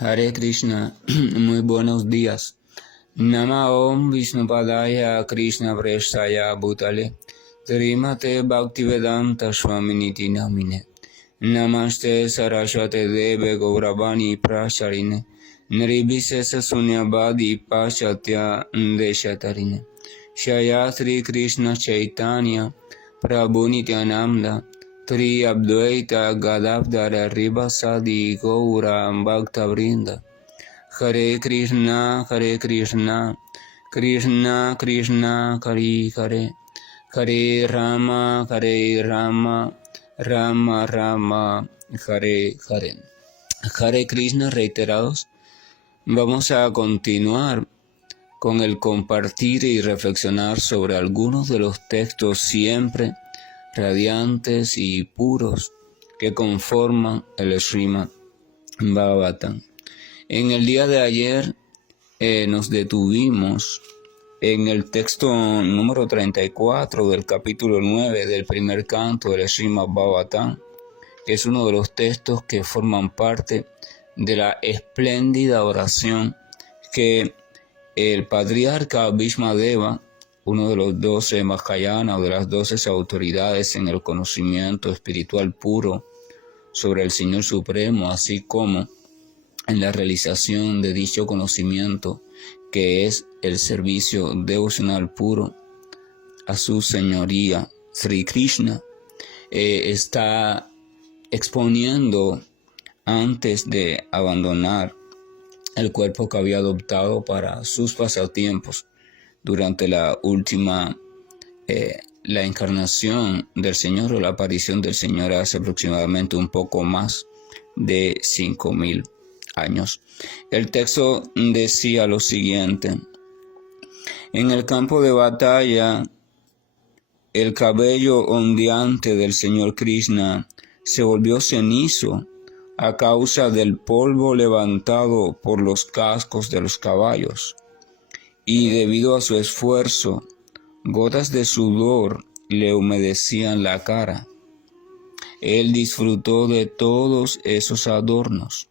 Hare Krishna, muy buenos días. Nama Om Vishnupadaya Krishna Prestaya Bhutale Srimate Bhaktivedanta Swaminiti Namine Namaste Saraswate Deve Gauravani Prasharine Niribhisesa Sunyabadi Pashatya Deshatarine Shaya Sri Krishna Chaitanya Prabhu Nityananda Tri Abdvaita Gadavdara Rivasadi Gaura Bhakta Vrinda Hare Krishna, Krishna Krishna, Hare Hare, Hare Rama, Rama Rama, Hare Hare. Hare Krishna reiterados. Vamos a continuar con el compartir y reflexionar sobre algunos de los textos siempre radiantes y puros que conforman el Srimad Bhagavatam. En el día de ayer nos detuvimos en el texto número 34 del capítulo 9 del primer canto del Srimad Bhagavatam, que es uno de los textos que forman parte de la espléndida oración que el patriarca Bhishmadeva, uno de los 12 Mahayana o de las 12 autoridades en el conocimiento espiritual puro sobre el Señor Supremo, así como en la realización de dicho conocimiento, que es el servicio devocional puro a su señoría Sri Krishna, está exponiendo antes de abandonar el cuerpo que había adoptado para sus pasatiempos durante la última la encarnación del Señor o la aparición del Señor hace aproximadamente un poco más de 5,000 años. El texto decía lo siguiente: en el campo de batalla, el cabello ondeante del Señor Krishna se volvió cenizo a causa del polvo levantado por los cascos de los caballos, y debido a su esfuerzo, gotas de sudor le humedecían la cara. Él disfrutó de todos esos adornos,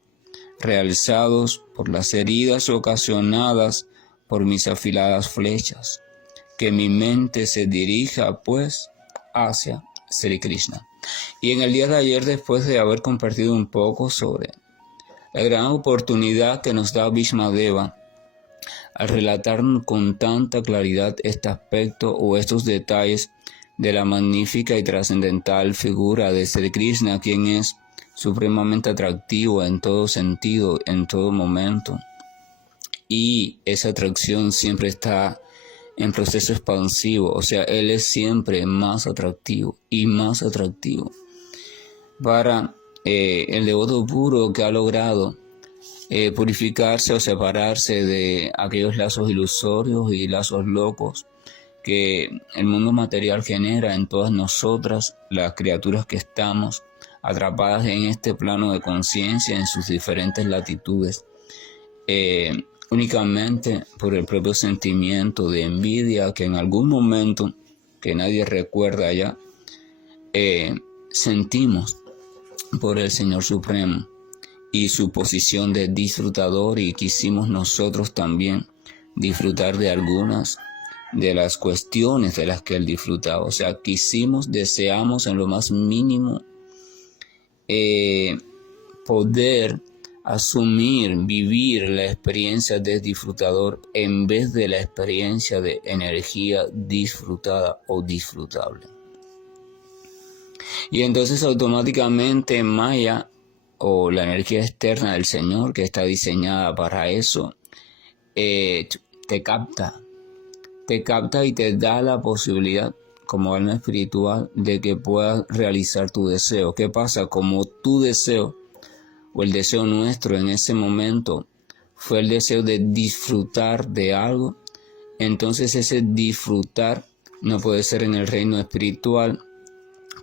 realzados por las heridas ocasionadas por mis afiladas flechas. Que mi mente se dirija, pues, hacia Sri Krishna. Y en el día de ayer, después de haber compartido un poco sobre la gran oportunidad que nos da Bhishmadeva al relatar con tanta claridad este aspecto o estos detalles de la magnífica y trascendental figura de Sri Krishna, quien es supremamente atractivo en todo sentido, en todo momento, y esa atracción siempre está en proceso expansivo, o sea, él es siempre más atractivo y más atractivo para el devoto puro que ha logrado purificarse o separarse de aquellos lazos ilusorios y lazos locos que el mundo material genera en todas nosotras, las criaturas que estamos atrapadas en este plano de conciencia en sus diferentes latitudes, únicamente por el propio sentimiento de envidia que en algún momento, que nadie recuerda ya, sentimos por el Señor Supremo y su posición de disfrutador, y quisimos nosotros también disfrutar de algunas de las cuestiones de las que él disfrutaba. O sea, deseamos en lo más mínimo poder asumir, vivir la experiencia de disfrutador en vez de la experiencia de energía disfrutada o disfrutable. Y entonces automáticamente Maya, o la energía externa del Señor, que está diseñada para eso, te capta y te da la posibilidad como alma espiritual de que puedas realizar tu deseo. ¿Qué pasa? Como tu deseo o el deseo nuestro en ese momento fue el deseo de disfrutar de algo, entonces ese disfrutar no puede ser en el reino espiritual,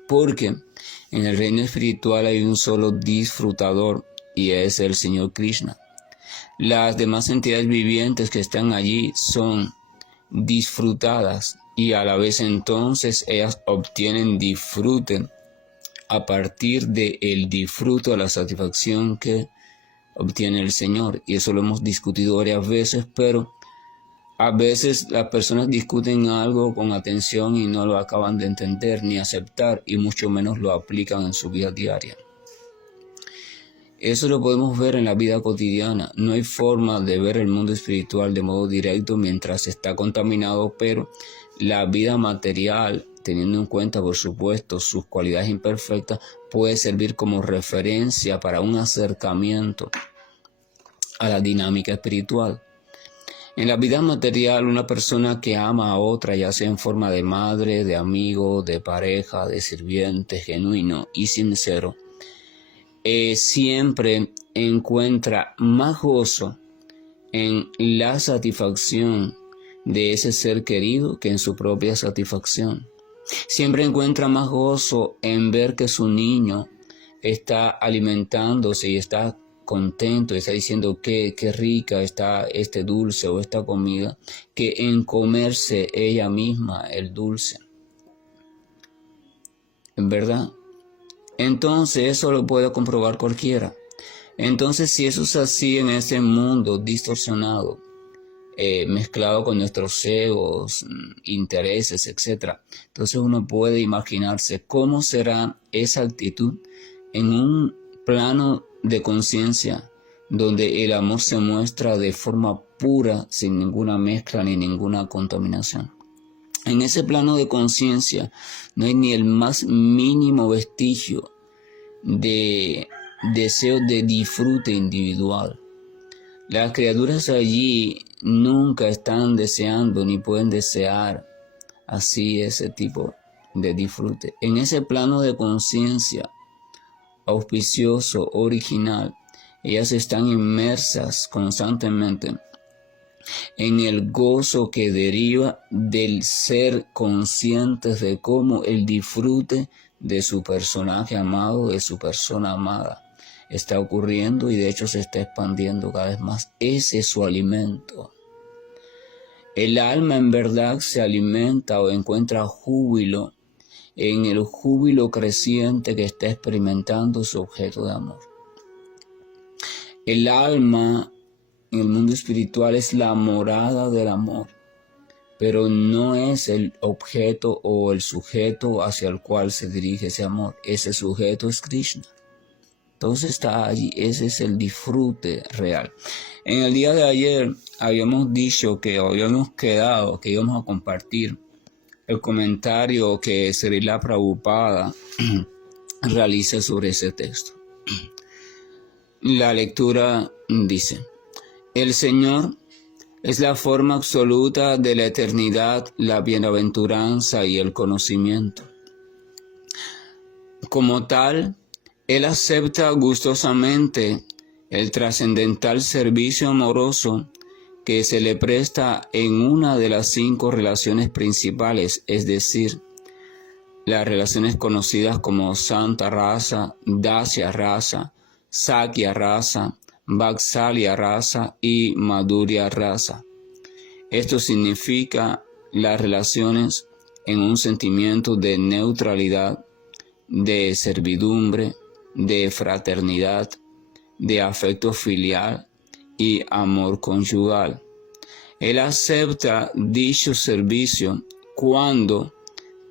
porque en el reino espiritual hay un solo disfrutador y es el Señor Krishna. Las demás entidades vivientes que están allí son disfrutadas y a la vez entonces ellas obtienen disfrute a partir del disfruto, la satisfacción que obtiene el Señor. Y eso lo hemos discutido varias veces, pero a veces las personas discuten algo con atención y no lo acaban de entender ni aceptar, y mucho menos lo aplican en su vida diaria. Eso lo podemos ver en la vida cotidiana. No hay forma de ver el mundo espiritual de modo directo mientras está contaminado, pero la vida material, teniendo en cuenta, por supuesto, sus cualidades imperfectas, puede servir como referencia para un acercamiento a la dinámica espiritual. En la vida material, una persona que ama a otra, ya sea en forma de madre, de amigo, de pareja, de sirviente, genuino y sincero, siempre encuentra más gozo en la satisfacción de ese ser querido que en su propia satisfacción. Siempre encuentra más gozo en ver que su niño está alimentándose y está contento, está diciendo qué rica está este dulce o esta comida, que en comerse ella misma el dulce. ¿Verdad? Entonces eso lo puede comprobar cualquiera. Entonces, si eso es así en ese mundo distorsionado, mezclado con nuestros egos, intereses, etc., entonces uno puede imaginarse cómo será esa actitud en un plano de conciencia donde el amor se muestra de forma pura, sin ninguna mezcla ni ninguna contaminación. En ese plano de conciencia no hay ni el más mínimo vestigio de deseo de disfrute individual. Las criaturas allí nunca están deseando ni pueden desear así ese tipo de disfrute. En ese plano de conciencia auspicioso, original, ellas están inmersas constantemente en el gozo que deriva del ser conscientes de cómo el disfrute de su personaje amado, de su persona amada, está ocurriendo y de hecho se está expandiendo cada vez más. Ese es su alimento. El alma en verdad se alimenta o encuentra júbilo en el júbilo creciente que está experimentando su objeto de amor. El alma en el mundo espiritual es la morada del amor, pero no es el objeto o el sujeto hacia el cual se dirige ese amor. Ese sujeto es Krishna. Entonces está allí, ese es el disfrute real. En el día de ayer habíamos dicho que habíamos quedado, que íbamos a compartir el comentario que Srila Prabhupada realiza sobre ese texto. La lectura dice: el Señor es la forma absoluta de la eternidad, la bienaventuranza y el conocimiento. Como tal, Él acepta gustosamente el trascendental servicio amoroso que se le presta en una de las 5 relaciones principales, es decir, las relaciones conocidas como Santa Rasa, Dasya Rasa, Sakya Rasa, Vatsalya Rasa y Madhurya Rasa. Esto significa las relaciones en un sentimiento de neutralidad, de servidumbre, de fraternidad, de afecto filial y amor conyugal. Él acepta dicho servicio cuando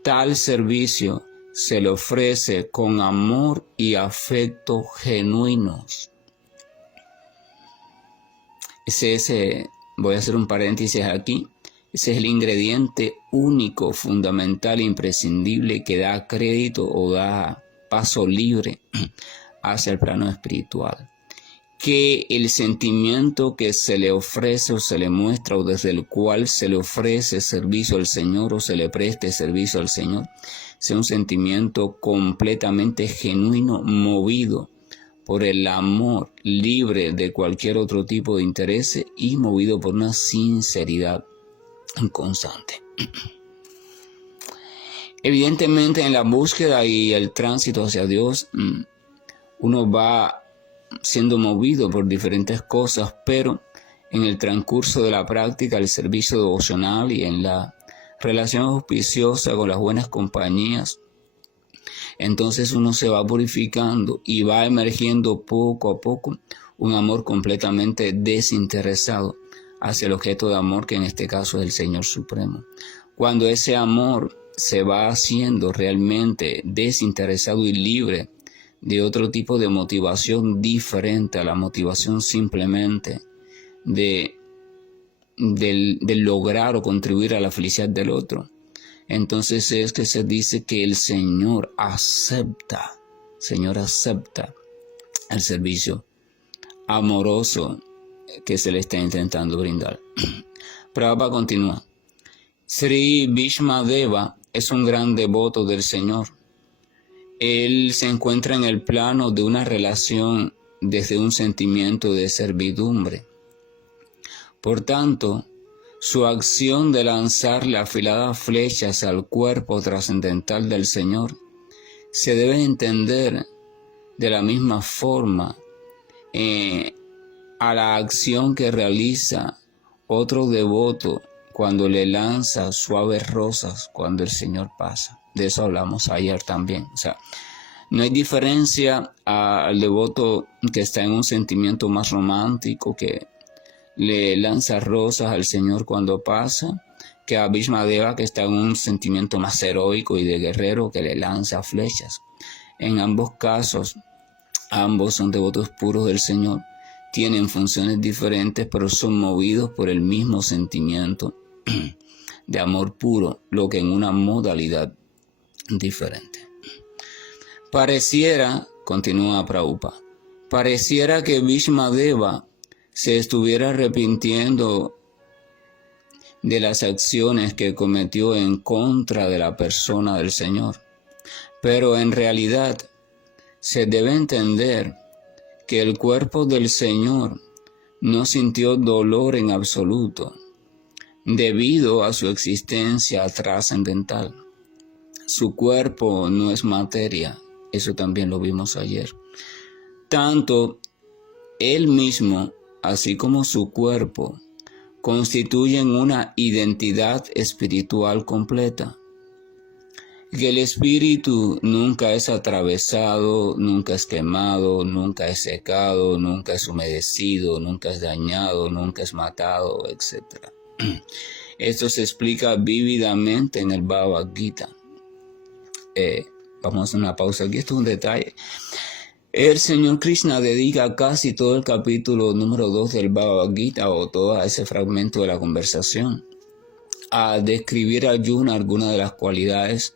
tal servicio se le ofrece con amor y afecto genuinos. Voy a hacer un paréntesis aquí. Ese es el ingrediente único, fundamental e imprescindible que da crédito o da paso libre hacia el plano espiritual. Que el sentimiento que se le ofrece o se le muestra o desde el cual se le ofrece servicio al Señor o se le preste servicio al Señor sea un sentimiento completamente genuino, movido por el amor, libre de cualquier otro tipo de interés y movido por una sinceridad constante. Evidentemente, en la búsqueda y el tránsito hacia Dios, uno va siendo movido por diferentes cosas, pero en el transcurso de la práctica, el servicio devocional y en la relación auspiciosa con las buenas compañías, entonces uno se va purificando y va emergiendo poco a poco un amor completamente desinteresado hacia el objeto de amor, que en este caso es el Señor Supremo. Cuando ese amor se va haciendo realmente desinteresado y libre de otro tipo de motivación diferente a la motivación simplemente de lograr o contribuir a la felicidad del otro, entonces es que se dice que el Señor acepta el servicio amoroso que se le está intentando brindar. Prabhupada continúa. Sri Bhishmadeva es un gran devoto del Señor. Él se encuentra en el plano de una relación desde un sentimiento de servidumbre. Por tanto, su acción de lanzarle afiladas flechas al cuerpo trascendental del Señor se debe entender de la misma forma a la acción que realiza otro devoto cuando le lanza suaves rosas cuando el Señor pasa. De eso hablamos ayer también. O sea, no hay diferencia al devoto que está en un sentimiento más romántico, que le lanza rosas al Señor cuando pasa, que a Bhishmadeva, que está en un sentimiento más heroico y de guerrero, que le lanza flechas. En ambos casos, ambos son devotos puros del Señor, tienen funciones diferentes, pero son movidos por el mismo sentimiento de amor puro, lo que en una modalidad diferente. Pareciera, continúa Prabhupada, pareciera que Bhishmadeva se estuviera arrepintiendo de las acciones que cometió en contra de la persona del Señor. Pero en realidad se debe entender que el cuerpo del Señor no sintió dolor en absoluto debido a su existencia trascendental. Su cuerpo no es materia, eso también lo vimos ayer. Tanto él mismo, así como su cuerpo, constituyen una identidad espiritual completa. Que el espíritu nunca es atravesado, nunca es quemado, nunca es secado, nunca es humedecido, nunca es dañado, nunca es matado, etc. Esto se explica vívidamente en el Bhagavad Gita. Vamos a hacer una pausa aquí, esto es un detalle. El Señor Krishna dedica casi todo el capítulo número 2 del Bhagavad Gita, o todo ese fragmento de la conversación, a describir a Arjuna algunas de las cualidades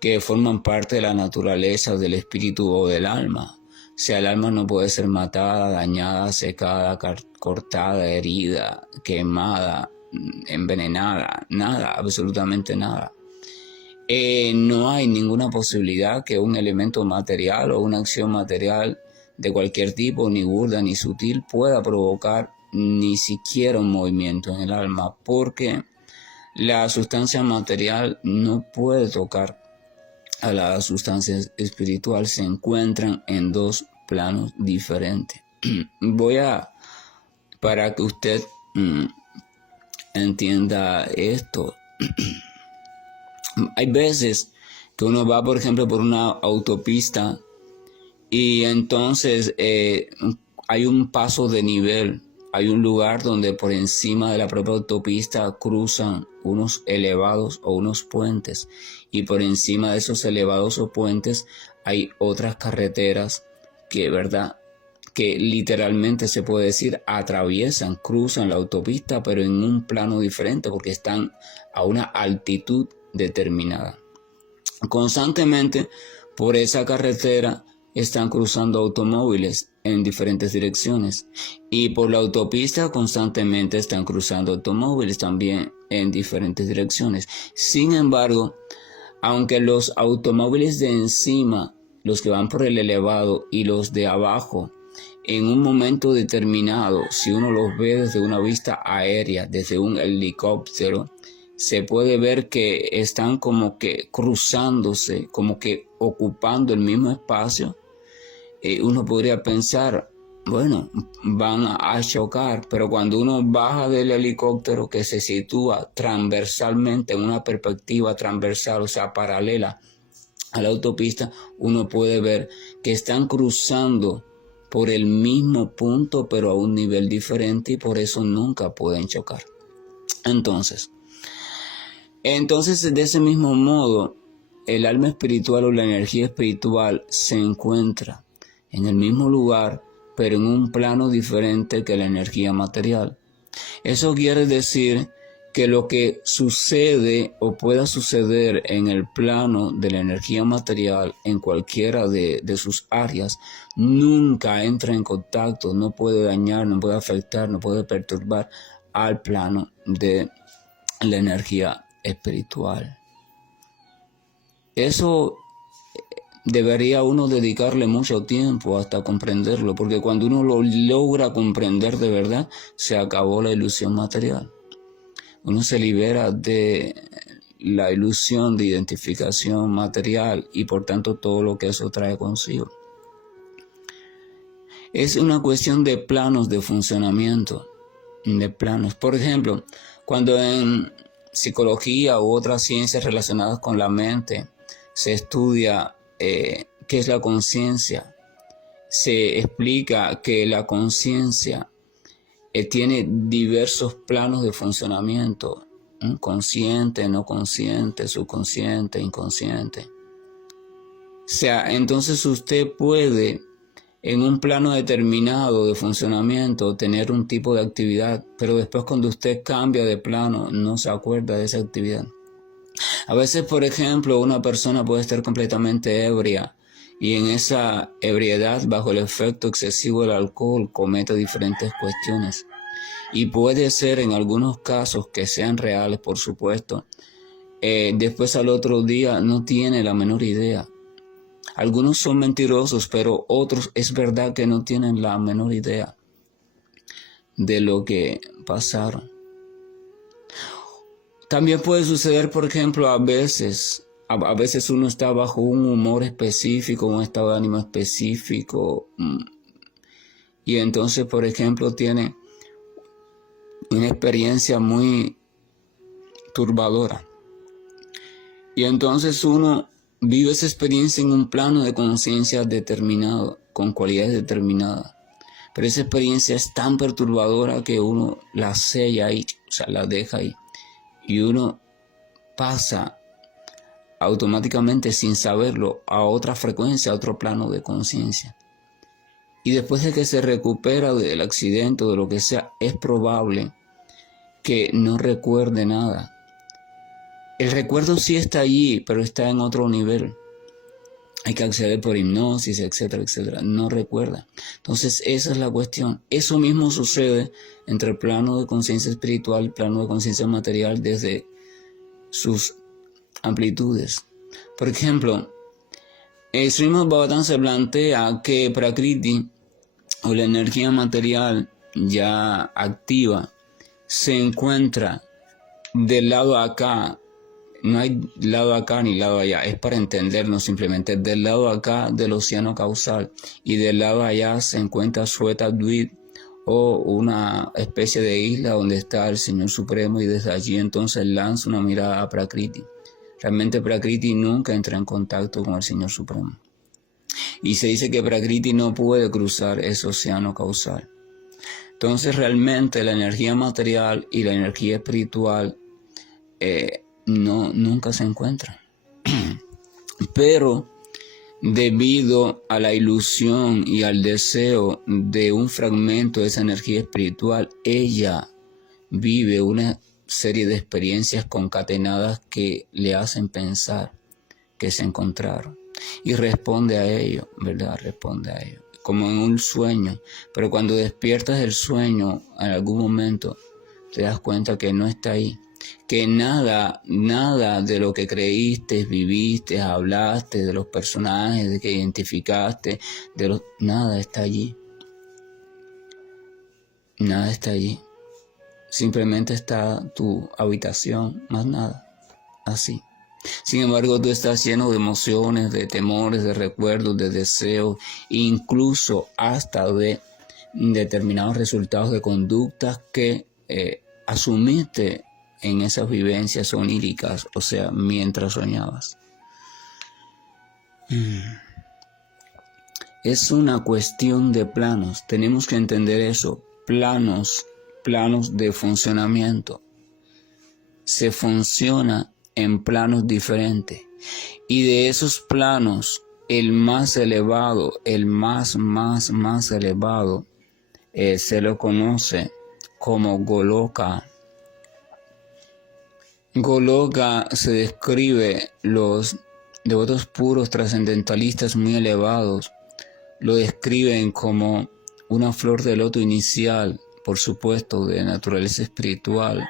que forman parte de la naturaleza del espíritu o del alma. O sea, el alma no puede ser matada, dañada, secada, cortada, herida, quemada, envenenada, nada, absolutamente nada. No hay ninguna posibilidad que un elemento material o una acción material de cualquier tipo, ni burda ni sutil, pueda provocar ni siquiera un movimiento en el alma, porque la sustancia material no puede tocar a la sustancia espiritual, se encuentran en dos planos diferentes. Para que usted entienda esto, hay veces que uno va, por ejemplo, por una autopista y entonces hay un paso de nivel, hay un lugar donde por encima de la propia autopista cruzan unos elevados o unos puentes, y por encima de esos elevados o puentes hay otras carreteras que, ¿verdad?, que literalmente se puede decir atraviesan, cruzan la autopista, pero en un plano diferente porque están a una altitud determinada. Constantemente por esa carretera están cruzando automóviles en diferentes direcciones, y por la autopista constantemente están cruzando automóviles también en diferentes direcciones. Sin embargo, aunque los automóviles de encima, los que van por el elevado, y los de abajo, en un momento determinado, si uno los ve desde una vista aérea, desde un helicóptero, se puede ver que están como que cruzándose, como que ocupando el mismo espacio. Uno podría pensar, bueno, van a chocar, pero cuando uno baja del helicóptero, que se sitúa transversalmente en una perspectiva transversal, o sea, paralela a la autopista, uno puede ver que están cruzando por el mismo punto, pero a un nivel diferente, y por eso nunca pueden chocar. Entonces, de ese mismo modo, el alma espiritual o la energía espiritual se encuentra en el mismo lugar, pero en un plano diferente que la energía material. Eso quiere decir que lo que sucede o pueda suceder en el plano de la energía material, en cualquiera de sus áreas, nunca entra en contacto, no puede dañar, no puede afectar, no puede perturbar al plano de la energía espiritual. Eso debería uno dedicarle mucho tiempo hasta comprenderlo, porque cuando uno lo logra comprender de verdad, se acabó la ilusión material. Uno se libera de la ilusión de identificación material y por tanto todo lo que eso trae consigo. Es una cuestión de planos de funcionamiento, de planos. Por ejemplo, cuando en psicología u otras ciencias relacionadas con la mente se estudia qué es la conciencia, se explica que la conciencia tiene diversos planos de funcionamiento: consciente, no consciente, subconsciente, inconsciente. O sea, entonces usted puede en un plano determinado de funcionamiento tener un tipo de actividad, pero después cuando usted cambia de plano no se acuerda de esa actividad. A veces, por ejemplo, una persona puede estar completamente ebria y en esa ebriedad, bajo el efecto excesivo del alcohol, comete diferentes cuestiones. Y puede ser en algunos casos que sean reales, por supuesto. Después al otro día no tiene la menor idea. Algunos son mentirosos, pero otros es verdad que no tienen la menor idea de lo que pasaron. También puede suceder, por ejemplo, a veces uno está bajo un humor específico, un estado de ánimo específico, y entonces, por ejemplo, tiene una experiencia muy turbadora. Y entonces uno vive esa experiencia en un plano de conciencia determinado, con cualidades determinadas. Pero esa experiencia es tan perturbadora que uno la sella ahí, o sea, la deja ahí. Y uno pasa automáticamente, sin saberlo, a otra frecuencia, a otro plano de conciencia. Y después de que se recupera del accidente o de lo que sea, es probable que no recuerde nada. El recuerdo sí está allí, pero está en otro nivel. Hay que acceder por hipnosis, etcétera, etcétera. No recuerda. Entonces, esa es la cuestión. Eso mismo sucede entre el plano de conciencia espiritual y el plano de conciencia material desde sus amplitudes. Por ejemplo, Srimad Bhagavatam se plantea que Prakriti, o la energía material ya activa, se encuentra del lado acá. No hay lado acá ni lado allá, es para entendernos simplemente. Del lado acá del océano causal y del lado allá se encuentra Shweta Dvip, o una especie de isla donde está el Señor Supremo, y desde allí entonces lanza una mirada a Prakriti. Realmente Prakriti nunca entra en contacto con el Señor Supremo. Y se dice que Prakriti no puede cruzar ese océano causal. Entonces realmente la energía material y la energía espiritual nunca se encuentran. Pero debido a la ilusión y al deseo de un fragmento de esa energía espiritual, ella vive una serie de experiencias concatenadas que le hacen pensar que se encontraron. Y responde a ello, ¿verdad? Responde a ello, como en un sueño. Pero cuando despiertas del sueño, en algún momento te das cuenta que no está ahí. Que nada de lo que creíste, viviste, hablaste, de los personajes de que identificaste, nada está allí. Nada está allí. Simplemente está tu habitación, más nada. Así. Sin embargo, tú estás lleno de emociones, de temores, de recuerdos, de deseos, incluso hasta de determinados resultados de conductas que asumiste en esas vivencias oníricas, o sea, mientras soñabas. Es una cuestión de planos. Tenemos que entender eso. Planos de funcionamiento. Se funciona en planos diferentes. Y de esos planos, el más elevado, el más elevado, se lo conoce como Goloka. Goloka se describe, los devotos puros trascendentalistas muy elevados lo describen como una flor de loto inicial, por supuesto, de naturaleza espiritual.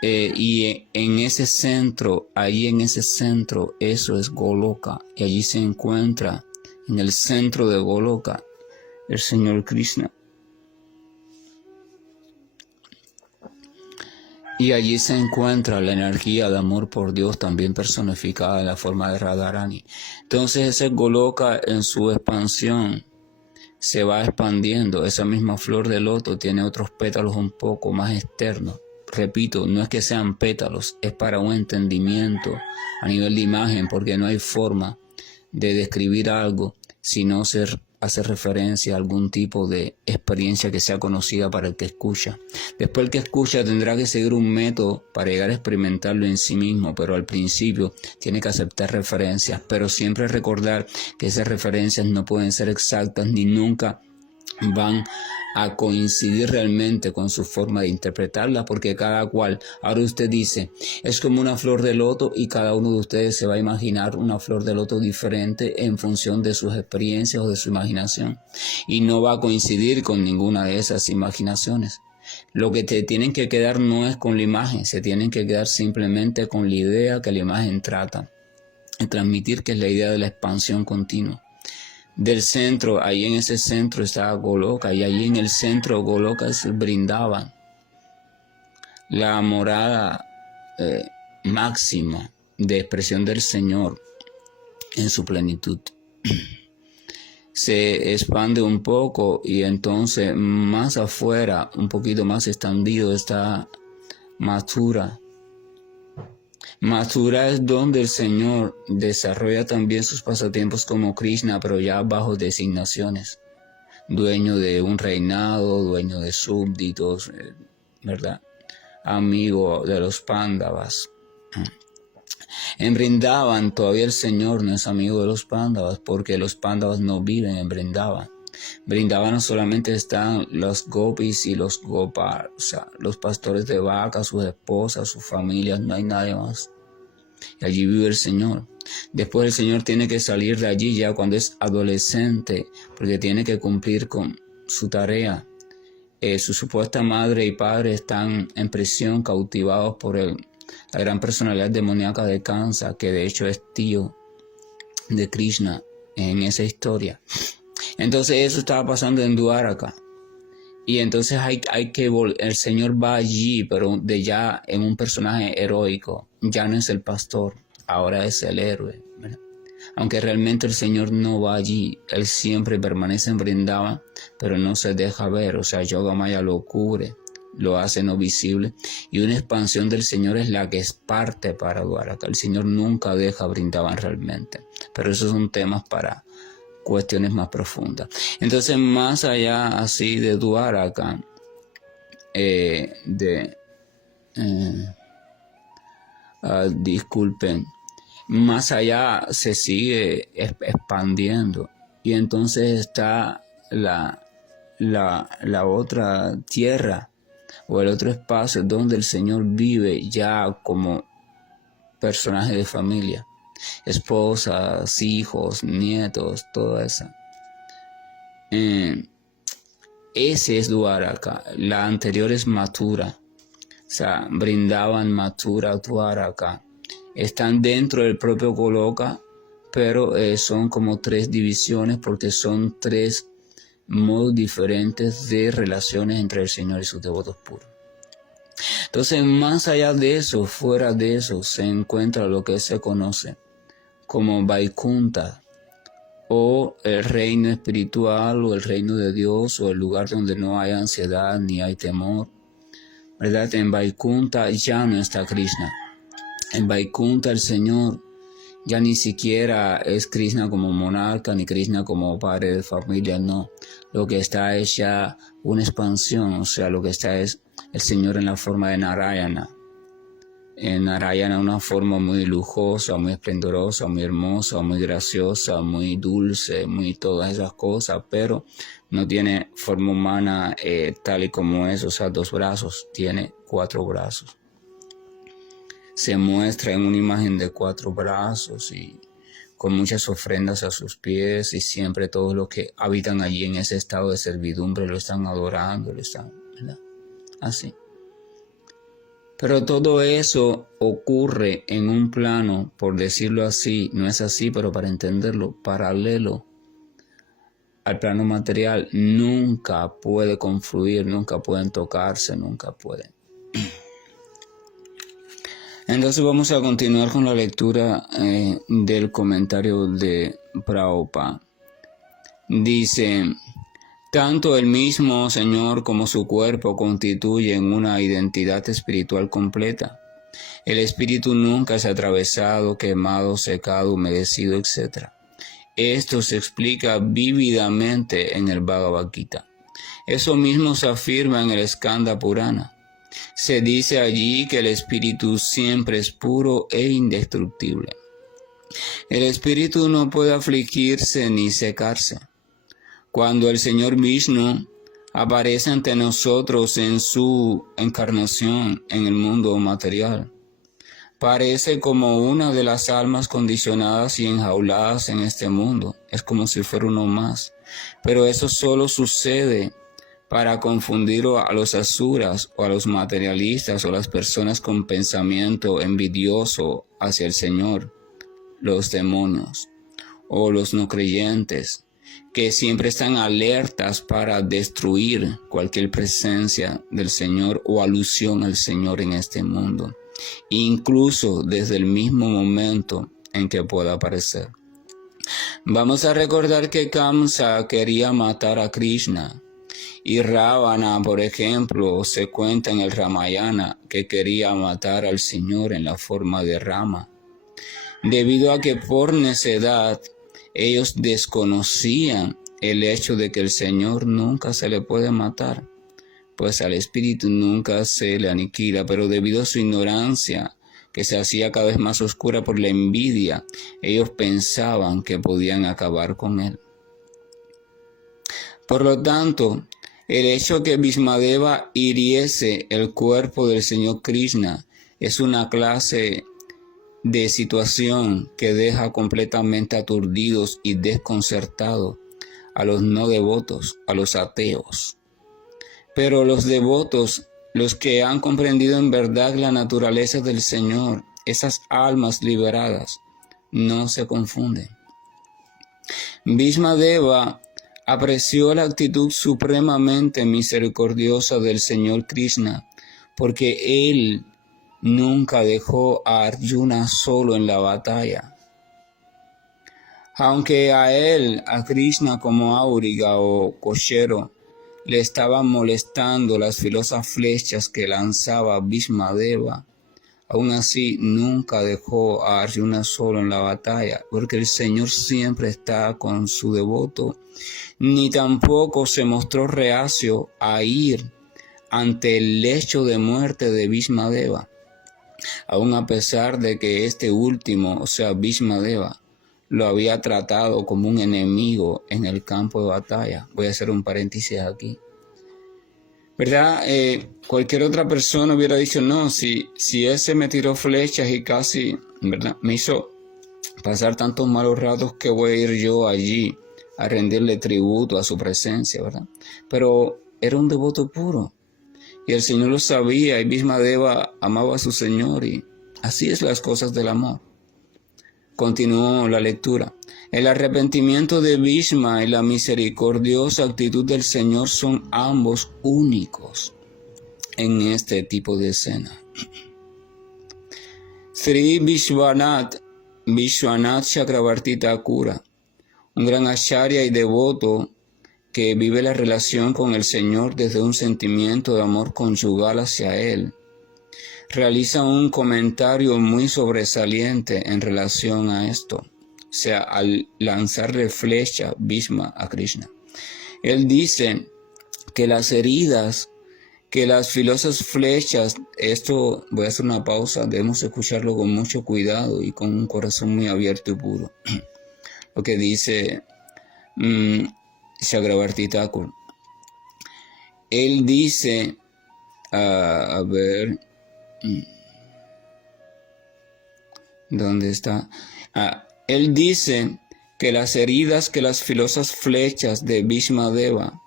Y en ese centro, ahí en ese centro, eso es Goloka. Y allí se encuentra, en el centro de Goloka, el Señor Krishna. Y allí se encuentra la energía de amor por Dios, también personificada en la forma de Radharani. Entonces ese Goloka en su expansión se va expandiendo. Esa misma flor de loto tiene otros pétalos un poco más externos. Repito, no es que sean pétalos, es para un entendimiento a nivel de imagen, porque no hay forma de describir algo si no se hace referencia a algún tipo de experiencia que sea conocida para el que escucha. Después el que escucha tendrá que seguir un método para llegar a experimentarlo en sí mismo, pero al principio tiene que aceptar referencias, pero siempre recordar que esas referencias no pueden ser exactas ni nunca van a coincidir realmente con su forma de interpretarla, porque cada cual, ahora usted dice, es como una flor de loto y cada uno de ustedes se va a imaginar una flor de loto diferente en función de sus experiencias o de su imaginación, y no va a coincidir con ninguna de esas imaginaciones. Lo que te tienen que quedar no es con la imagen, se tienen que quedar simplemente con la idea que la imagen trata de transmitir, que es la idea de la expansión continua. Del centro, ahí en ese centro está Goloka, y allí en el centro Goloka es Brindavan, la morada máxima de expresión del Señor en su plenitud. Se expande un poco y entonces más afuera, un poquito más extendido, está Mathura. Mathura es donde el Señor desarrolla también sus pasatiempos como Krishna, pero ya bajo designaciones. Dueño de un reinado, dueño de súbditos, ¿verdad? Amigo de los Pándavas. En Brindavan todavía el Señor no es amigo de los Pándavas, porque los Pándavas no viven en Brindavan. Brindavan no solamente están los gopis y los gopal, o sea, los pastores de vacas, sus esposas, sus familias, no hay nadie más. Y allí vive el Señor. Después el Señor tiene que salir de allí ya cuando es adolescente, porque tiene que cumplir con su tarea. Su supuesta madre y padre están en prisión, cautivados por la gran personalidad demoníaca de Kansa, que de hecho es tío de Krishna en esa historia. Entonces eso estaba pasando en Dwaraka. Y entonces el Señor va allí, pero de ya en un personaje heroico. Ya no es el pastor, ahora es el héroe, ¿verdad? Aunque realmente el Señor no va allí, Él siempre permanece en Vrindavan, pero no se deja ver. O sea, Yogamaya lo cubre, lo hace no visible. Y una expansión del Señor es la que es parte para Dwaraka. El Señor nunca deja Vrindavan realmente. Pero esos son temas para cuestiones más profundas. Entonces, más allá así de Dwaraka, disculpen, más allá se sigue expandiendo, y entonces está la otra tierra o el otro espacio donde el Señor vive ya como personaje de familia, esposas, hijos, nietos, toda esa. Ese es Dwaraka. La anterior es Mathura. O sea, Brindavan, Mathura, Dwaraka. Están dentro del propio Goloka, pero son como tres divisiones, porque son tres modos diferentes de relaciones entre el Señor y sus devotos puros. Entonces, más allá de eso, fuera de eso, se encuentra lo que se conoce como Vaikunta, o el reino espiritual, o el reino de Dios, o el lugar donde no hay ansiedad ni hay temor, ¿verdad? En Vaikunta ya no está Krishna. En Vaikunta el Señor Ya ni siquiera es Krishna como monarca ni Krishna como padre de familia, no. Lo que está es ya una expansión, o sea, lo que está es el Señor en la forma de Narayana. En Narayana una forma muy lujosa, muy esplendorosa, muy hermosa, muy graciosa, muy dulce, muy todas esas cosas, pero no tiene forma humana tal y como es, o sea, 2 brazos, tiene 4 brazos. Se muestra en una imagen de 4 brazos y con muchas ofrendas a sus pies, y siempre todos los que habitan allí en ese estado de servidumbre lo están adorando, lo están, ¿verdad? Así. Pero todo eso ocurre en un plano, por decirlo así, no es así, pero para entenderlo, paralelo al plano material. Nunca puede confluir, nunca pueden tocarse, nunca pueden. Entonces vamos a continuar con la lectura del comentario de Prabhupada. Dice: tanto el mismo Señor como su cuerpo constituyen una identidad espiritual completa. El espíritu nunca es atravesado, quemado, secado, humedecido, etc. Esto se explica vívidamente en el Bhagavad Gita. Eso mismo se afirma en el Skanda Purana. Se dice allí que el espíritu siempre es puro e indestructible. El espíritu no puede afligirse ni secarse. Cuando el Señor Vishnu aparece ante nosotros en su encarnación en el mundo material, parece como una de las almas condicionadas y enjauladas en este mundo. Es como si fuera uno más. Pero eso solo sucede para confundir a los asuras o a los materialistas o las personas con pensamiento envidioso hacia el Señor, los demonios o los no creyentes, que siempre están alertas para destruir cualquier presencia del Señor o alusión al Señor en este mundo, incluso desde el mismo momento en que pueda aparecer. Vamos a recordar que Kamsa quería matar a Krishna, y Ravana, por ejemplo, se cuenta en el Ramayana que quería matar al Señor en la forma de Rama, debido a que por necedad ellos desconocían el hecho de que el Señor nunca se le puede matar, pues al espíritu nunca se le aniquila, pero debido a su ignorancia, que se hacía cada vez más oscura por la envidia, ellos pensaban que podían acabar con él. Por lo tanto, el hecho que Bhismadeva hiriese el cuerpo del Señor Krishna es una clase de situación que deja completamente aturdidos y desconcertados a los no devotos, a los ateos. Pero los devotos, los que han comprendido en verdad la naturaleza del Señor, esas almas liberadas, no se confunden. Bhismadeva apreció la actitud supremamente misericordiosa del Señor Krishna, porque él nunca dejó a Arjuna solo en la batalla. Aunque a él, a Krishna como Auriga o cochero, le estaban molestando las filosas flechas que lanzaba Bhismadeva, aún así nunca dejó a Arjuna solo en la batalla, porque el Señor siempre está con su devoto, ni tampoco se mostró reacio a ir ante el lecho de muerte de Bhismadeva, aun a pesar de que este último, o sea Bhismadeva, lo había tratado como un enemigo en el campo de batalla. Voy a hacer un paréntesis aquí. ¿Verdad? Cualquier otra persona hubiera dicho, no, si ese me tiró flechas y casi, ¿verdad?, me hizo pasar tantos malos ratos, que voy a ir yo allí a rendirle tributo a su presencia, ¿verdad? Pero era un devoto puro, y el Señor lo sabía, y Bhismadeva amaba a su Señor, y así es las cosas del amor. Continuó la lectura. El arrepentimiento de Bhishma y la misericordiosa actitud del Señor son ambos únicos en este tipo de escena. Sri Vishwanath Chakravarti Thakura, un gran acharya y devoto que vive la relación con el Señor desde un sentimiento de amor conyugal hacia Él, realiza un comentario muy sobresaliente en relación a esto, o sea, al lanzarle flecha Bhishma a Krishna. Él dice que las heridas, que las filosas flechas, esto voy a hacer una pausa, debemos escucharlo con mucho cuidado y con un corazón muy abierto y puro. Lo que dice Chakravarti Thakur. Él dice, ¿dónde está? Él dice que las heridas que las filosas flechas de Bhishma Deva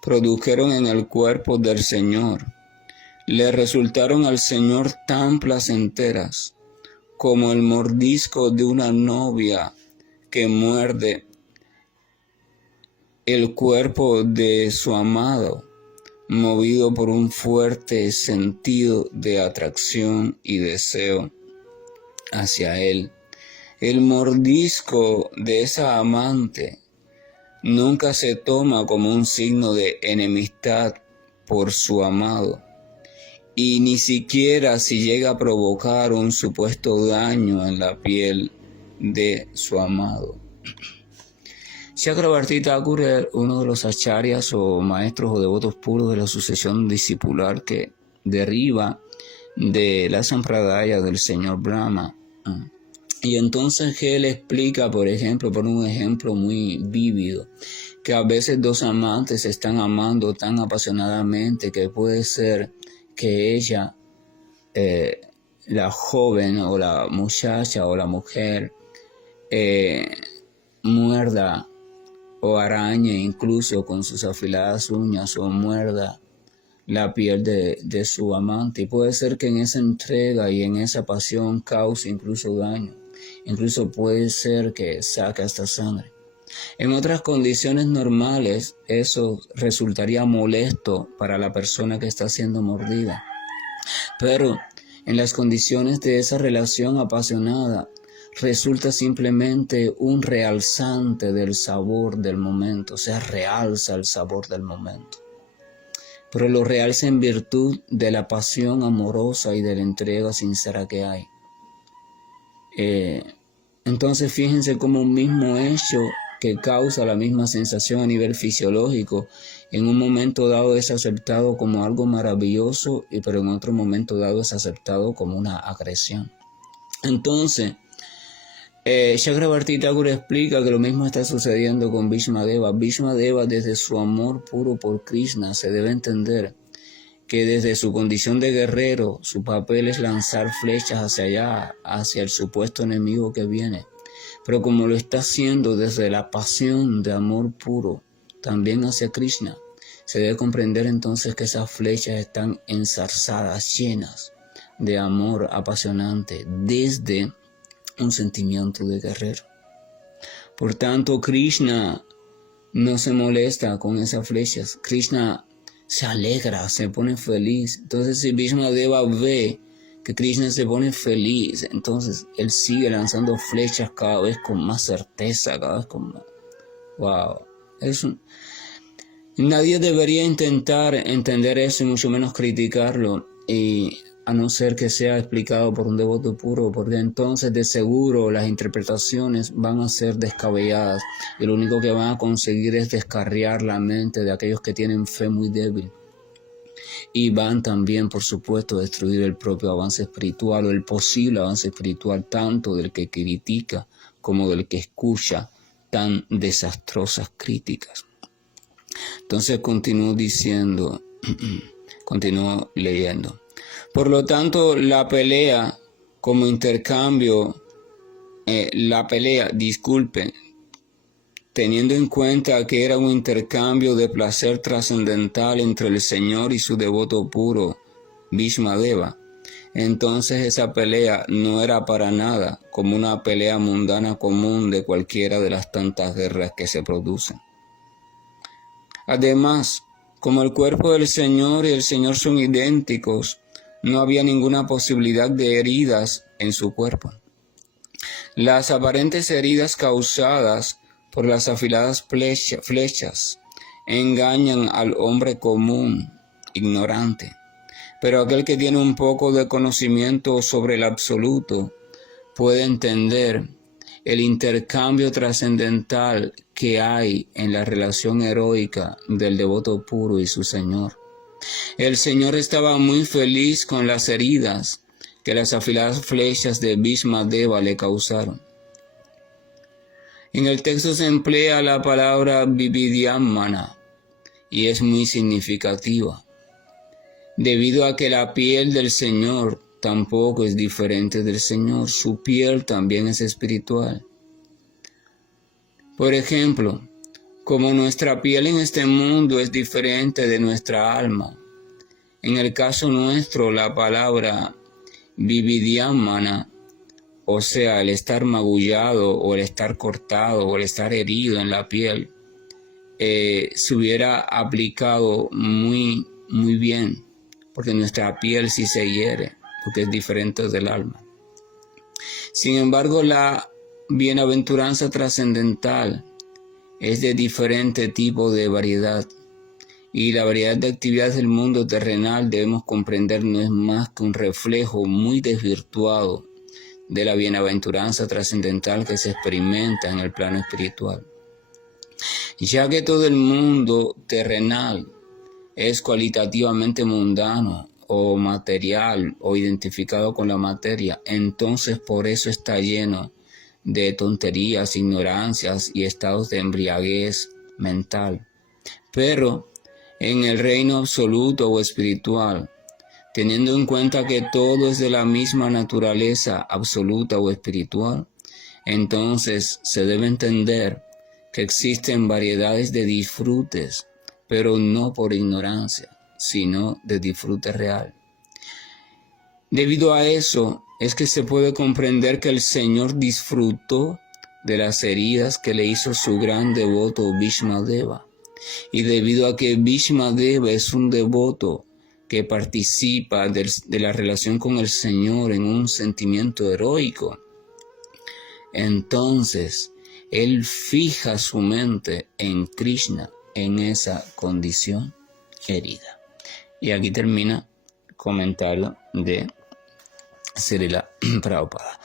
produjeron en el cuerpo del Señor le resultaron al Señor tan placenteras como el mordisco de una novia que muerde el cuerpo de su amado, movido por un fuerte sentido de atracción y deseo hacia él. El mordisco de esa amante nunca se toma como un signo de enemistad por su amado, y ni siquiera si llega a provocar un supuesto daño en la piel de su amado. Chakravarti Thakur es uno de los acharyas o maestros o devotos puros de la sucesión discipular que deriva de la sampradaya del señor Brahma. Y entonces él explica, por ejemplo, por un ejemplo muy vívido, que a veces dos amantes se están amando tan apasionadamente que puede ser que ella, la joven o la muchacha o la mujer, muerda o arañe incluso con sus afiladas uñas o muerda la piel de su amante. Y puede ser que en esa entrega y en esa pasión cause incluso daño. Incluso puede ser que saque hasta sangre. En otras condiciones normales, eso resultaría molesto para la persona que está siendo mordida. Pero en las condiciones de esa relación apasionada, resulta simplemente un realzante del sabor del momento, o sea, realza el sabor del momento. Pero lo realza en virtud de la pasión amorosa y de la entrega sincera que hay. Entonces fíjense cómo un mismo hecho que causa la misma sensación a nivel fisiológico, en un momento dado es aceptado como algo maravilloso, pero en otro momento dado es aceptado como una agresión. Entonces, Chakravarti Thakur explica que lo mismo está sucediendo con Bhishma Deva. Bhishma Deva, desde su amor puro por Krishna, se debe entender que desde su condición de guerrero, su papel es lanzar flechas hacia allá, hacia el supuesto enemigo que viene. Pero como lo está haciendo desde la pasión de amor puro, también hacia Krishna, se debe comprender entonces que esas flechas están enzarzadas, llenas de amor apasionante, desde un sentimiento de guerrero. Por tanto, Krishna no se molesta con esas flechas. Krishna se alegra, se pone feliz. Entonces, si Bhishma Deva ve que Krishna se pone feliz, entonces él sigue lanzando flechas cada vez con más certeza, cada vez con más. Wow. Nadie debería intentar entender eso y mucho menos criticarlo, y a no ser que sea explicado por un devoto puro, porque entonces de seguro las interpretaciones van a ser descabelladas y lo único que van a conseguir es descarriar la mente de aquellos que tienen fe muy débil. Y van también, por supuesto, a destruir el propio avance espiritual o el posible avance espiritual, tanto del que critica como del que escucha tan desastrosas críticas. Entonces continúo diciendo, continúo leyendo. Por lo tanto, la pelea como intercambio, teniendo en cuenta que era un intercambio de placer trascendental entre el Señor y su devoto puro, Bhishma Deva, entonces esa pelea no era para nada como una pelea mundana común de cualquiera de las tantas guerras que se producen. Además, como el cuerpo del Señor y el Señor son idénticos, no había ninguna posibilidad de heridas en su cuerpo. Las aparentes heridas causadas por las afiladas flechas engañan al hombre común, ignorante. Pero aquel que tiene un poco de conocimiento sobre el absoluto puede entender el intercambio trascendental que hay en la relación heroica del devoto puro y su Señor. El Señor estaba muy feliz con las heridas que las afiladas flechas de Bhishma-deva le causaron. En el texto se emplea la palabra Vividhyamana y es muy significativa, debido a que la piel del Señor tampoco es diferente del Señor, su piel también es espiritual. Por ejemplo, como nuestra piel en este mundo es diferente de nuestra alma, en el caso nuestro la palabra Vividhyamana, o sea, el estar magullado o el estar cortado o el estar herido en la piel, se hubiera aplicado muy bien, porque nuestra piel sí se hiere, porque es diferente del alma. Sin embargo, la bienaventuranza trascendental es de diferente tipo de variedad, y la variedad de actividades del mundo terrenal debemos comprender no es más que un reflejo muy desvirtuado de la bienaventuranza trascendental que se experimenta en el plano espiritual. Ya que todo el mundo terrenal es cualitativamente mundano o material o identificado con la materia, entonces por eso está lleno de tonterías, ignorancias y estados de embriaguez mental. Pero en el reino absoluto o espiritual, teniendo en cuenta que todo es de la misma naturaleza absoluta o espiritual, entonces se debe entender que existen variedades de disfrutes, pero no por ignorancia, sino de disfrute real. Debido a eso, es que se puede comprender que el Señor disfrutó de las heridas que le hizo su gran devoto Bhishma-deva. Y debido a que Bhishma-deva es un devoto que participa de la relación con el Señor en un sentimiento heroico, entonces él fija su mente en Krishna en esa condición herida. Y aquí termina el comentario de Srila Prabhupada.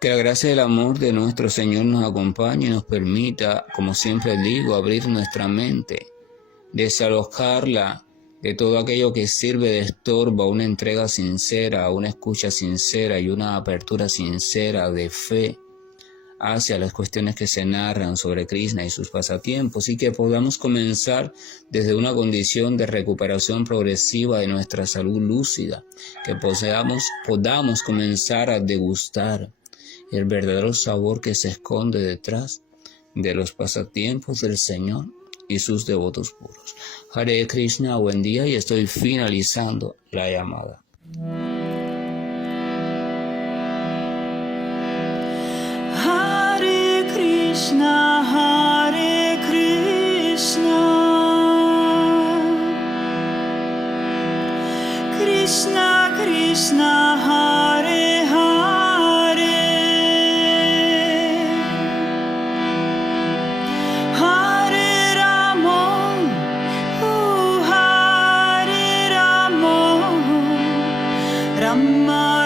Que la gracia y el amor de nuestro Señor nos acompañe y nos permita, como siempre digo, abrir nuestra mente, desalojarla de todo aquello que sirve de estorbo a una entrega sincera, a una escucha sincera y una apertura sincera de fe hacia las cuestiones que se narran sobre Krishna y sus pasatiempos, y que podamos comenzar desde una condición de recuperación progresiva de nuestra salud lúcida, que podamos comenzar a degustar el verdadero sabor que se esconde detrás de los pasatiempos del Señor y sus devotos puros. Hare Krishna, buen día, y estoy finalizando la llamada. Krishna, Hare Krishna, Krishna Krishna, Hare Hare, Hare Rama, Hare Rama, Rama